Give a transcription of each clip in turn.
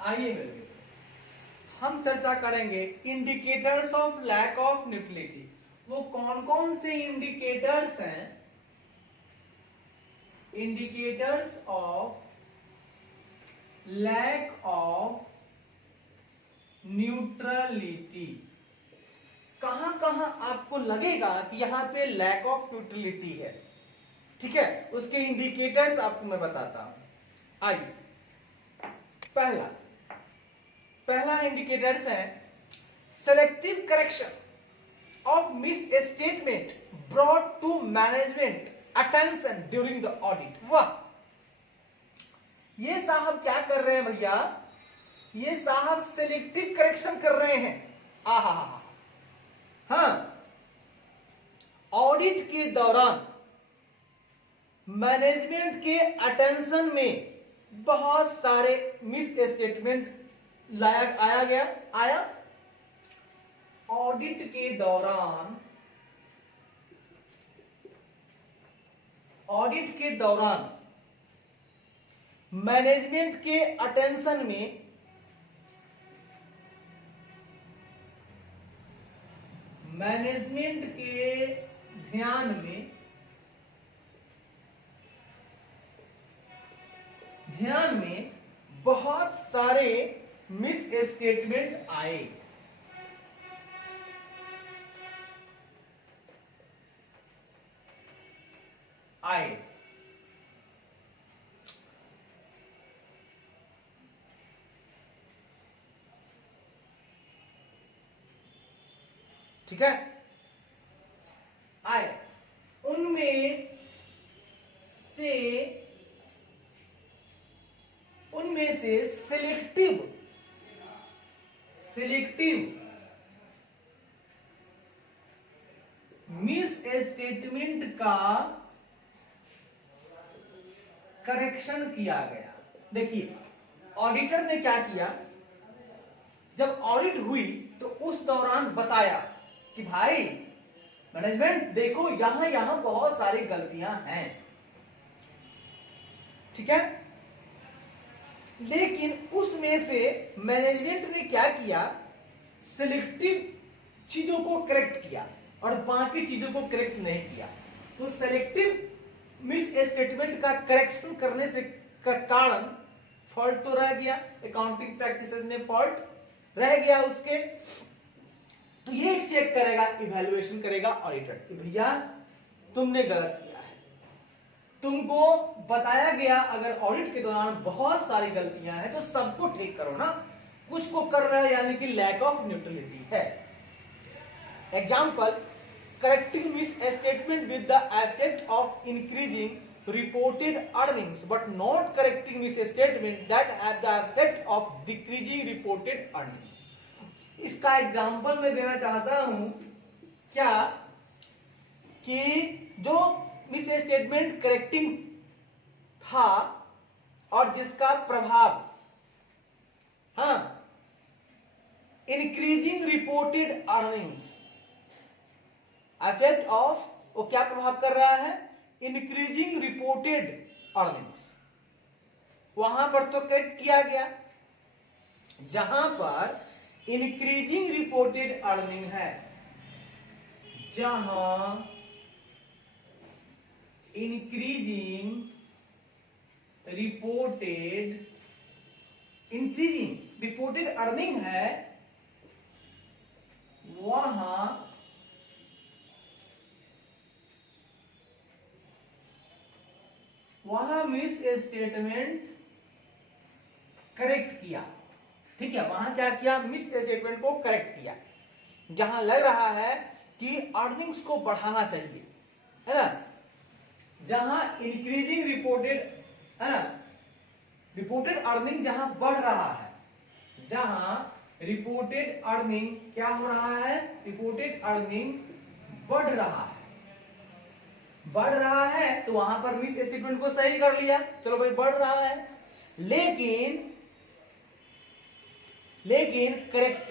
आइए मेरे मित्रों, हम चर्चा करेंगे indicators of lack of neutrality. वो कौन कौन से इंडिकेटर्स हैं, indicators of lack of neutrality. कहां कहां आपको लगेगा कि यहां पे लैक ऑफ न्यूट्रलिटी है, ठीक है, उसके इंडिकेटर्स आपको मैं बताता हूं। आइए, पहला इंडिकेटर्स है selective correction of misstatement brought to management attention during the audit. वाह, ये साहब क्या कर रहे हैं भैया, ये साहब सेलेक्टिव करेक्शन कर रहे हैं। आहा, हाँ, ऑडिट के दौरान मैनेजमेंट के अटेंशन में बहुत सारे मिस स्टेटमेंट आया। ऑडिट के दौरान मैनेजमेंट के अटेंशन में मैनेजमेंट के ध्यान में बहुत सारे मिस स्टेटमेंट आए। ठीक है, आए। उनमें से सिलेक्टिव मिस स्टेटमेंट का करेक्शन किया गया। देखिए, ऑडिटर ने क्या किया, जब ऑडिट हुई तो उस दौरान बताया कि भाई मैनेजमेंट देखो, यहां बहुत सारी गलतियां हैं, ठीक है। लेकिन उसमें से मैनेजमेंट ने क्या किया, सिलेक्टिव चीजों को करेक्ट किया और बाकी चीजों को करेक्ट नहीं किया। तो सेलेक्टिव मिस स्टेटमेंट का करेक्शन करने से का कारण फॉल्ट तो रह गया, अकाउंटिंग प्रैक्टिसेस में फॉल्ट रह गया उसके। तो ये चेक करेगा, इवैल्यूएशन करेगा ऑडिटर कि भैया तुमने गलत किया है, तुमको बताया गया अगर ऑडिट के दौरान बहुत सारी गलतियां हैं तो सबको ठीक करो ना, कुछ को कर रहा है, यानी कि लैक ऑफ न्यूट्रलिटी है। Example, correcting miss statement with the effect of increasing reported earnings but not correcting miss statement that have the effect of decreasing reported earnings. इसका एग्जाम्पल मैं देना चाहता हूं क्या, कि जो मिस स्टेटमेंट करेक्टिंग था और जिसका प्रभाव, हाँ, increasing reported earnings, effect of, वो क्या प्रभाव कर रहा है, इंक्रीजिंग रिपोर्टेड अर्निंग्स, वहां पर तो करेक्ट किया गया। जहां पर इंक्रीजिंग रिपोर्टेड अर्निंग है, जहां इंक्रीजिंग रिपोर्टेड अर्निंग है, वहां मिस स्टेटमेंट करेक्ट किया। ठीक है, वहां क्या किया, मिस स्टेटमेंट को करेक्ट किया। जहां लग रहा है कि अर्निंग्स को बढ़ाना चाहिए, है ना, जहां इंक्रीजिंग रिपोर्टेड, है ना, रिपोर्टेड अर्निंग जहां बढ़ रहा है, जहां रिपोर्टेड अर्निंग क्या हो रहा है, रिपोर्टेड अर्निंग बढ़ रहा है, तो वहां पर मिस स्टेटमेंट को सही कर लिया, चलो भाई बढ़ रहा है। लेकिन करेक्ट,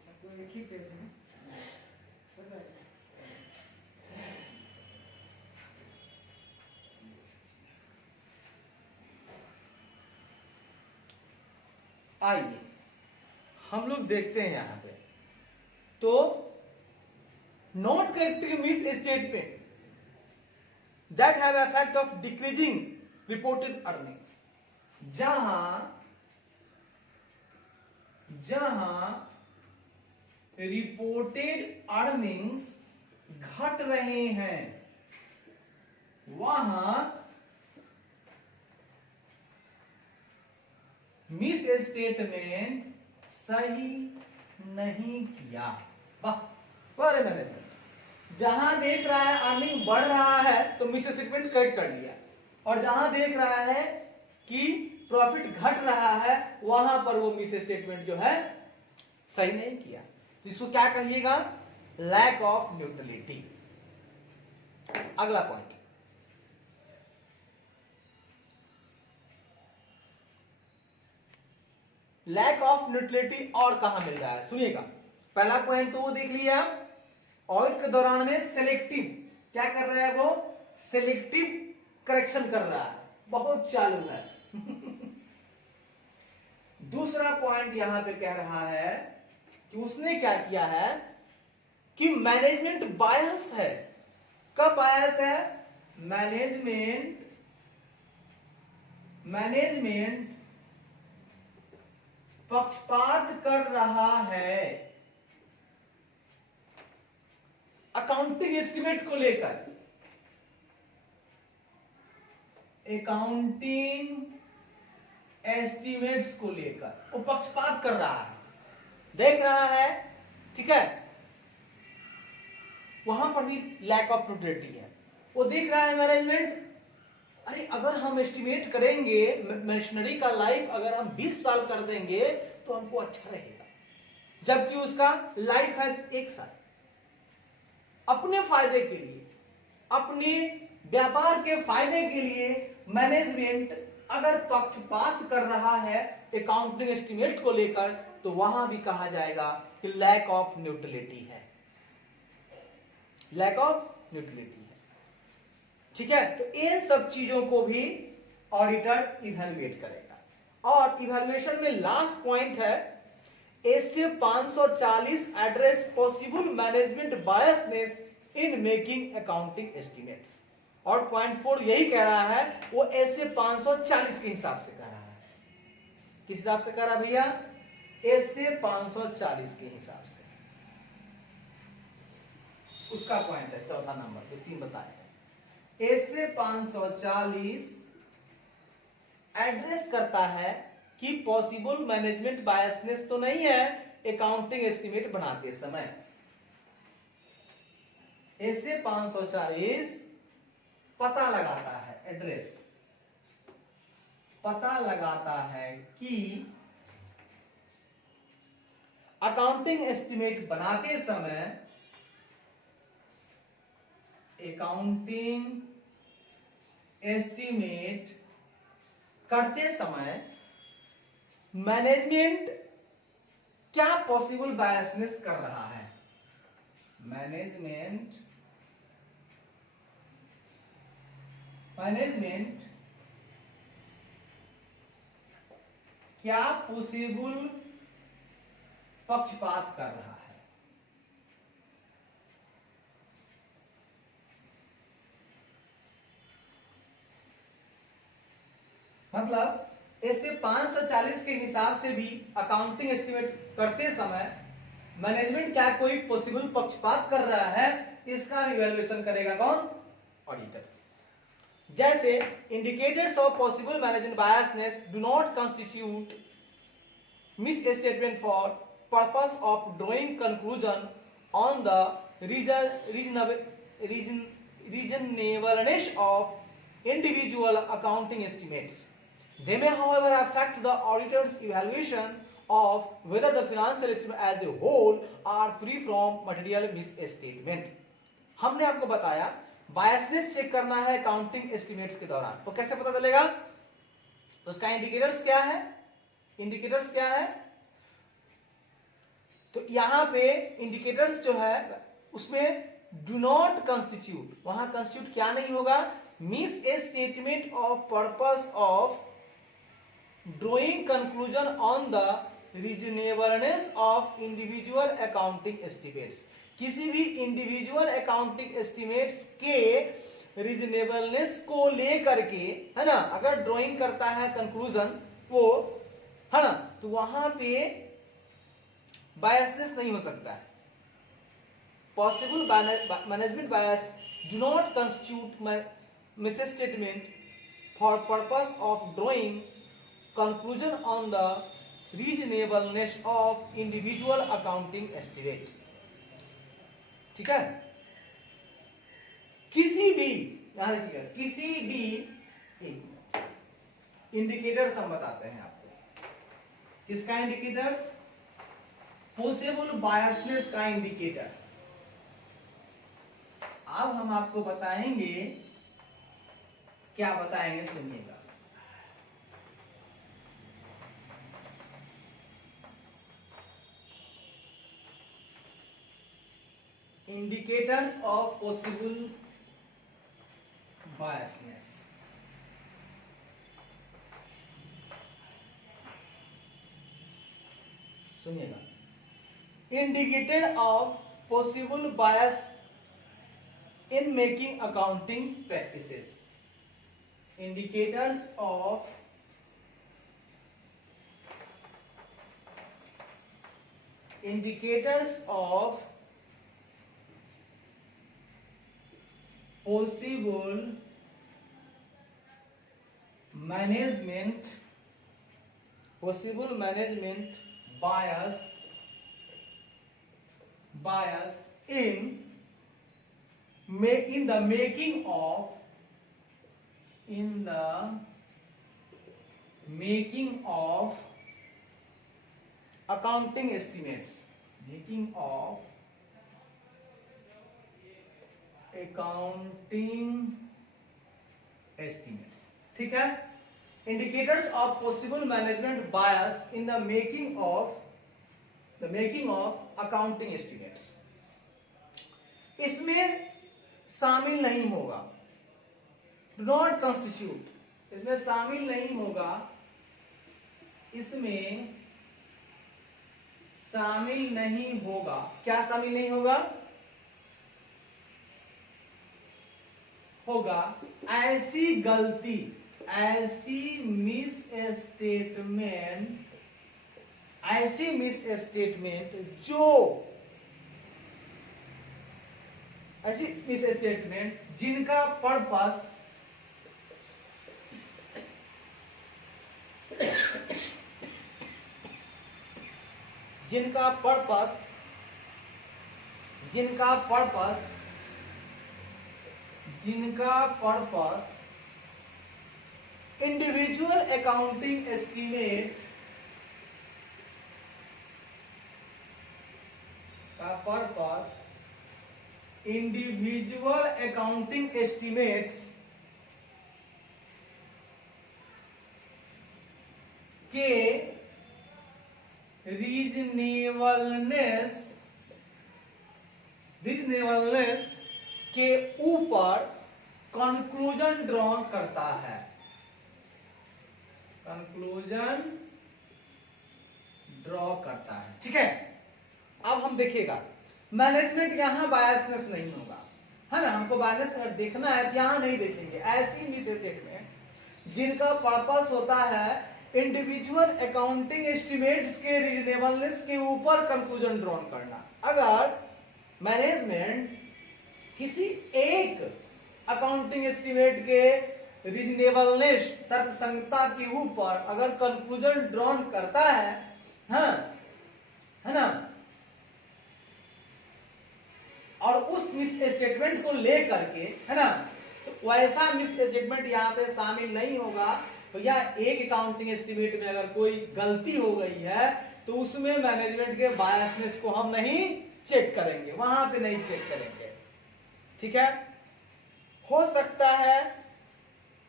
सबको एक ही पेज में हो जाएगा। आइए हम लोग देखते हैं यहां पे, तो not correcting miss statement that have effect of decreasing reported earnings. जहां रिपोर्टेड अर्निंग्स घट रहे हैं वहां मिस स्टेटमेंट सही नहीं किया। वाह, बड़े मैनेजमेंट जहां देख रहा है अर्निंग बढ़ रहा है तो मिस स्टेटमेंट करेक्ट कर लिया, और जहां देख रहा है कि प्रॉफिट घट रहा है वहां पर वो मिस स्टेटमेंट जो है सही नहीं किया। तो इसको क्या कहिएगा? Lack of neutrality. अगला पॉइंट, लैक ऑफ न्यूट्रलिटी और कहां मिल रहा है सुनिएगा। पहला पॉइंट तो वो देख लिया, ऑडिट के दौरान में सेलेक्टिव क्या कर रहा है, वो सेलेक्टिव करेक्शन कर रहा है, बहुत चालू है। दूसरा पॉइंट यहां पे कह रहा है कि उसने क्या किया है कि मैनेजमेंट बायस है। कब बायस है? मैनेजमेंट पक्षपात कर रहा है अकाउंटिंग एस्टिमेट को लेकर। अकाउंटिंग एस्टिमेट्स को लेकर वो पक्षपात कर रहा है, देख रहा है, ठीक है, वहां पर भी लैक ऑफ न्यूट्रलिटी है। वो देख रहा है मैनेजमेंट, अरे अगर हम एस्टिमेट करेंगे मशीनरी का लाइफ अगर हम 20 साल कर देंगे तो हमको अच्छा रहेगा, जबकि उसका लाइफ है 1 साल। अपने फायदे के लिए, अपने व्यापार के फायदे के लिए मैनेजमेंट अगर पक्षपात कर रहा है अकाउंटिंग एस्टिमेट को लेकर तो वहां भी कहा जाएगा कि लैक ऑफ न्यूट्रलिटी है, लैक ऑफ न्यूट्रलिटी है। ठीक है, तो इन सब चीजों को भी ऑडिटर इवैल्यूएट करेगा। और इवैल्यूएशन में लास्ट पॉइंट है ऐसे 540 address possible management biasness in making accounting estimates. और पॉइंट 4 यही कह रहा है, वो ऐसे 540 के हिसाब से कह रहा है। किस हिसाब से कह रहा है भैया? ऐसे 540 के हिसाब से। उसका पॉइंट है चौथा नंबर, जो 3 बताए हैं। ऐसे 540 एड्रेस करता है कि पॉसिबल मैनेजमेंट बायसनेस तो नहीं है अकाउंटिंग एस्टिमेट बनाते समय। ऐसे 540 पता लगाता है, एड्रेस पता लगाता है कि अकाउंटिंग एस्टिमेट बनाते समय, अकाउंटिंग एस्टिमेट करते समय मैनेजमेंट क्या पॉसिबल बायसनेस कर रहा है। मैनेजमेंट क्या पॉसिबल पक्षपात कर रहा है। मतलब ऐसे 540 के हिसाब से भी अकाउंटिंग एस्टिमेट करते समय मैनेजमेंट क्या कोई पॉसिबल पक्षपात कर रहा है, इसका इवैल्यूएशन करेगा कौन? ऑडिटर। जैसे indicators of possible management biasness do not constitute miss statement for purpose of drawing conclusion on the reasonableness of individual accounting estimates. They may, however, affect the auditor's evaluation of whether the financial statements as a whole are free from material misstatement. हमने आपको बताया biasness check करना है accounting estimates के दौरान, तो कैसे पता चलेगा? उसका इंडिकेटर्स क्या है, इंडिकेटर्स क्या है, तो यहां पे इंडिकेटर्स जो है उसमें डू नॉट कंस्टिट्यूट, वहां कंस्टिट्यूट क्या नहीं होगा, miss A statement of purpose of drawing conclusion on the reasonableness of individual accounting estimates, किसी भी इंडिविजुअल अकाउंटिंग एस्टिमेट्स के रीजनेबलनेस को लेकर के, है ना, अगर ड्राइंग करता है कंक्लूजन वो, है ना, तो वहां पे बायसनेस नहीं हो सकता है। Possible management bias do not constitute miss statement for purpose of drawing conclusion on the reasonableness of individual accounting estimate. ठीक है, किसी भी, यहां देखिएगा, किसी भी इंडिकेटर्स हम बताते हैं आपको, किसका इंडिकेटर्स, पॉसिबल बायसनेस का इंडिकेटर। अब हम आपको बताएंगे, क्या बताएंगे सुनिएगा। Indicators of possible biasness. सुनिएगा, indicator of possible bias in making accounting practices. Indicators of possible management bias in the making of accounting estimates, making of accounting estimates। ठीक है, indicators of possible management bias in the making of accounting estimates, इसमें शामिल नहीं होगा, do not constitute, इसमें शामिल नहीं होगा, इसमें शामिल नहीं होगा, क्या शामिल नहीं होगा, ऐसी गलती, ऐसी मिस स्टेटमेंट जो, ऐसी मिस स्टेटमेंट जिनका पर्पस इंडिविजुअल अकाउंटिंग एस्टीमेट का पर्पस, इंडिविजुअल अकाउंटिंग एस्टिमेट्स के रीजनेबलनेस के ऊपर कंक्लूजन ड्रॉ करता है, ठीक है। अब हम देखिएगा, मैनेजमेंट यहां बायसनेस नहीं होगा, है ना, हमको बायसनेस अगर देखना है तो यहां नहीं देखेंगे, ऐसी मिस स्टेटमेंट जिनका पर्पस होता है इंडिविजुअल अकाउंटिंग एस्टिमेट्स के रीजनेबलनेस के ऊपर कंक्लूजन ड्रॉ करना। अगर मैनेजमेंट किसी एक अकाउंटिंग एस्टिमेट के रीजनेबलनेस, तर्कसंगता के ऊपर अगर कंक्लूजन ड्रॉ करता है, हाँ, है ना, और उस मिस स्टेटमेंट को लेकर के, है ना, तो वैसा मिस स्टेटमेंट यहाँ पे शामिल नहीं होगा। तो या एक अकाउंटिंग एस्टिमेट में अगर कोई गलती हो गई है तो उसमें मैनेजमेंट के बायसनेस को हम नहीं चेक करेंगे, वहां पे नहीं चेक करेंगे, ठीक है। हो सकता है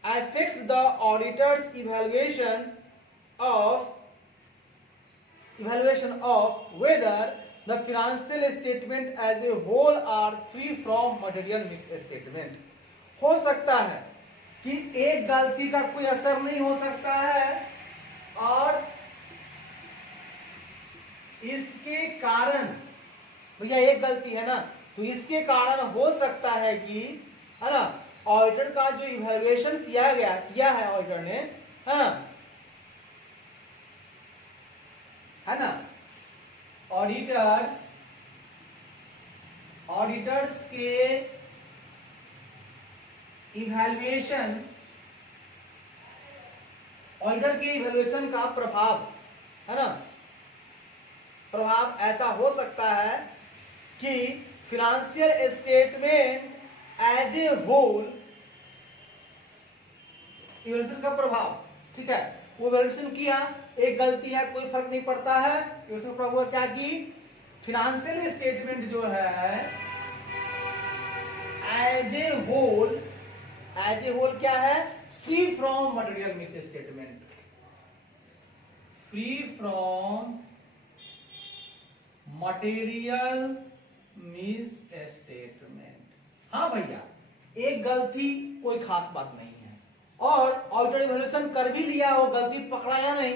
affect the auditor's evaluation of whether the financial statement as a whole are free from material misstatement. हो सकता है कि एक गलती का कोई असर नहीं हो सकता है और इसके कारण, भैया एक गलती है ना, तो इसके कारण हो सकता है कि, है ना, ऑडिटर का जो इवैल्यूएशन किया है ऑडिटर ने, है ना, ऑडिटर्स के इवैल्यूएशन, ऑडिटर के इवैल्यूएशन का प्रभाव, है ना, प्रभाव ऐसा हो सकता है कि financial statement as a whole, evaluation का प्रभाव, ठीक है, वो इवैल्यूएशन किया, एक गलती है कोई फर्क नहीं पड़ता है, इवैल्यूएशन का प्रभाव क्या कि फिनेंशियल स्टेटमेंट जो है एज ए होल क्या है, free from material miss statement, free from material miss statement. हाँ भैया, एक गलती कोई खास बात नहीं है और ऑडिटर इवैल्यूएशन कर भी लिया, वो गलती पकड़ाया नहीं,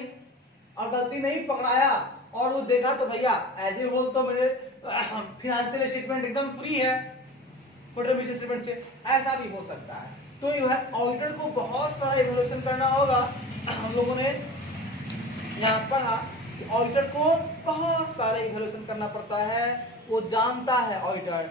और गलती नहीं पकड़ाया और वो देखा तो भैया एज ए होल तो मेरे फिनेंशियल स्टेटमेंट एकदम फ्री है मटेरियल मिस स्टेटमेंट से, ऐसा भी हो सकता है। तो ऑडिटर को बहुत सारा इवैल्यूएशन करना होगा। हम लोगों ने यहाँ पढ़ा कि ऑडिटर को बहुत सारे इवैल्यूएशन करना पड़ता है। वो जानता है, ऑडिटर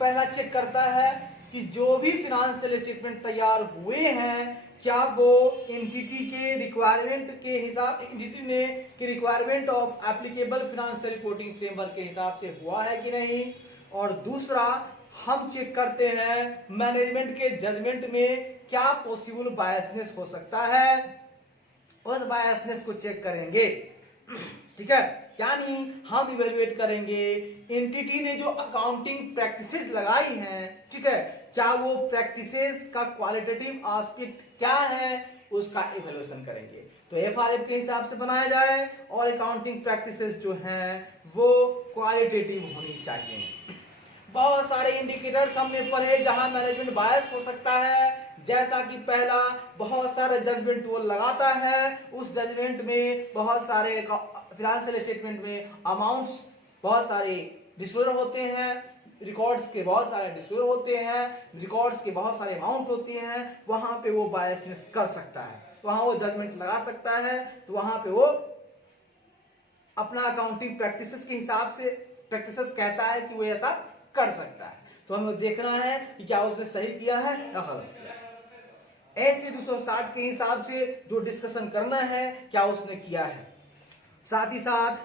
पहला चेक करता है कि जो भी फिनेंशियल स्टेटमेंट तैयार हुए हैं क्या वो एंटिटी के रिक्वायरमेंट के हिसाब, एंटिटी ने के requirement of applicable financial reporting framework के हिसाब से हुआ है कि नहीं। और दूसरा हम चेक करते हैं मैनेजमेंट के जजमेंट में क्या पॉसिबल बायसनेस हो सकता है, उस बायसनेस को चेक करेंगे, ठीक है। क्या नहीं, हम इवेल्युएट करेंगे एंटिटी ने जो अकाउंटिंग प्रैक्टिसेस लगाई हैं, ठीक है, क्या वो प्रैक्टिसेस का क्वालिटेटिव एस्पेक्ट क्या है, उसका इवेल्युएशन करेंगे। तो एफआरएफ के हिसाब से बनाया जाए और अकाउंटिंग प्रैक्टिसेस जो हैं वो क्वालिटेटिव होनी चाहिए। बहुत सारे इंडिकेटर्स हमने पढ़े जहां मैनेजमेंट बायस हो सकता है, जैसा कि पहला, बहुत सारे जजमेंट वो लगाता है, उस जजमेंट में बहुत सारे फाइनेंशियल स्टेटमेंट में अमाउंट्स बहुत सारे डिस्क्लोजर होते हैं, रिकॉर्ड्स के बहुत सारे डिस्क्लोजर होते हैं, रिकॉर्ड्स के बहुत सारे अमाउंट होते हैं, वहां पे वो बायसनेस कर सकता है, वहां वो जजमेंट लगा सकता है। तो वहां पे वो अपना अकाउंटिंग प्रैक्टिसेस के हिसाब से प्रैक्टिसेस कहता है कि वो ऐसा कर सकता है। तो हमें देखना है कि क्या उसने सही किया है या गलत किया है। ऐसे 260 के हिसाब से जो डिस्कशन करना है क्या उसने किया है। साथ ही साथ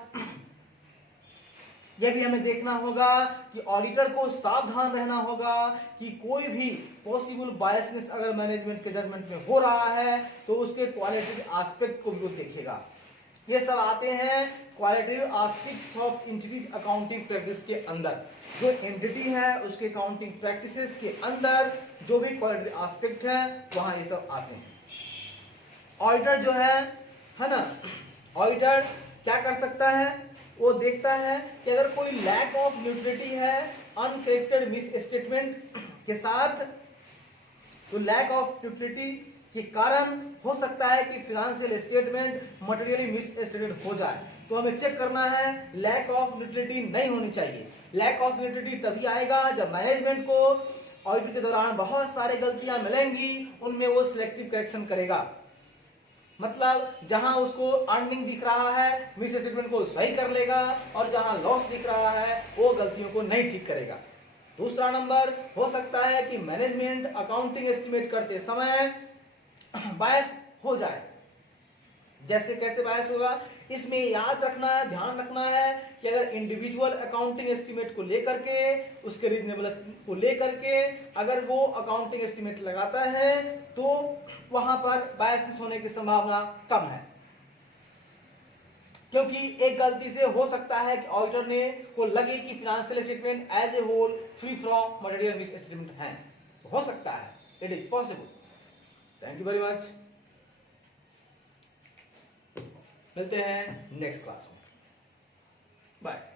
यह भी हमें देखना होगा कि ऑडिटर को सावधान रहना होगा कि कोई भी पॉसिबल बायसनेस अगर मैनेजमेंट के जजमेंट में हो रहा है तो उसके क्वालिटेटिव एस्पेक्ट को भी देखेगा। ये सब आते हैं qualitative aspects of entity accounting practice के अंदर। जो एंटिटी है उसके अकाउंटिंग प्रैक्टिसेस के अंदर जो भी क्वालिटेटिव एस्पेक्ट है वहां ये सब आते हैं। ऑडिटर जो है ना, ऑडिटर क्या कर सकता है, वो देखता है कि अगर कोई लैक ऑफ न्यूट्रिलिटी है अनकरेक्टेड मिस स्टेटमेंट के साथ, तो लैक ऑफ न्यूट्रिलिटी के कारण हो सकता है कि financial statement materially miss stated हो जाए। तो हमें चेक करना है लैक ऑफ न्यूट्रिलिटी नहीं होनी चाहिए। लैक ऑफ न्यूट्रिलिटी तभी आएगा जब मैनेजमेंट को ऑडिट के दौरान बहुत सारी गलतियां मिलेंगी, उनमें वो सिलेक्टिव करेक्शन करेगा। मतलब जहां उसको अर्निंग दिख रहा है मिस स्टेटमेंट को सही कर लेगा और जहां लॉस दिख रहा है वो गलतियों को नहीं ठीक करेगा। दूसरा नंबर, हो सकता है कि मैनेजमेंट अकाउंटिंग एस्टिमेट करते समय बायस हो जाए। जैसे कैसे बायस होगा, इसमें याद रखना है, ध्यान रखना है कि अगर इंडिविजुअल अकाउंटिंग एस्टिमेट को लेकर के, उसके रीजनेबल को लेकर के अगर वो अकाउंटिंग एस्टिमेट लगाता है तो वहां पर बायस होने की संभावना कम है। क्योंकि एक गलती से हो सकता है कि ऑडिटर ने को लगे कि financial statement as a whole free from material misstatement है, हो सकता है, it is possible, thank you very much, मिलते हैं नेक्स्ट क्लास में, बाय।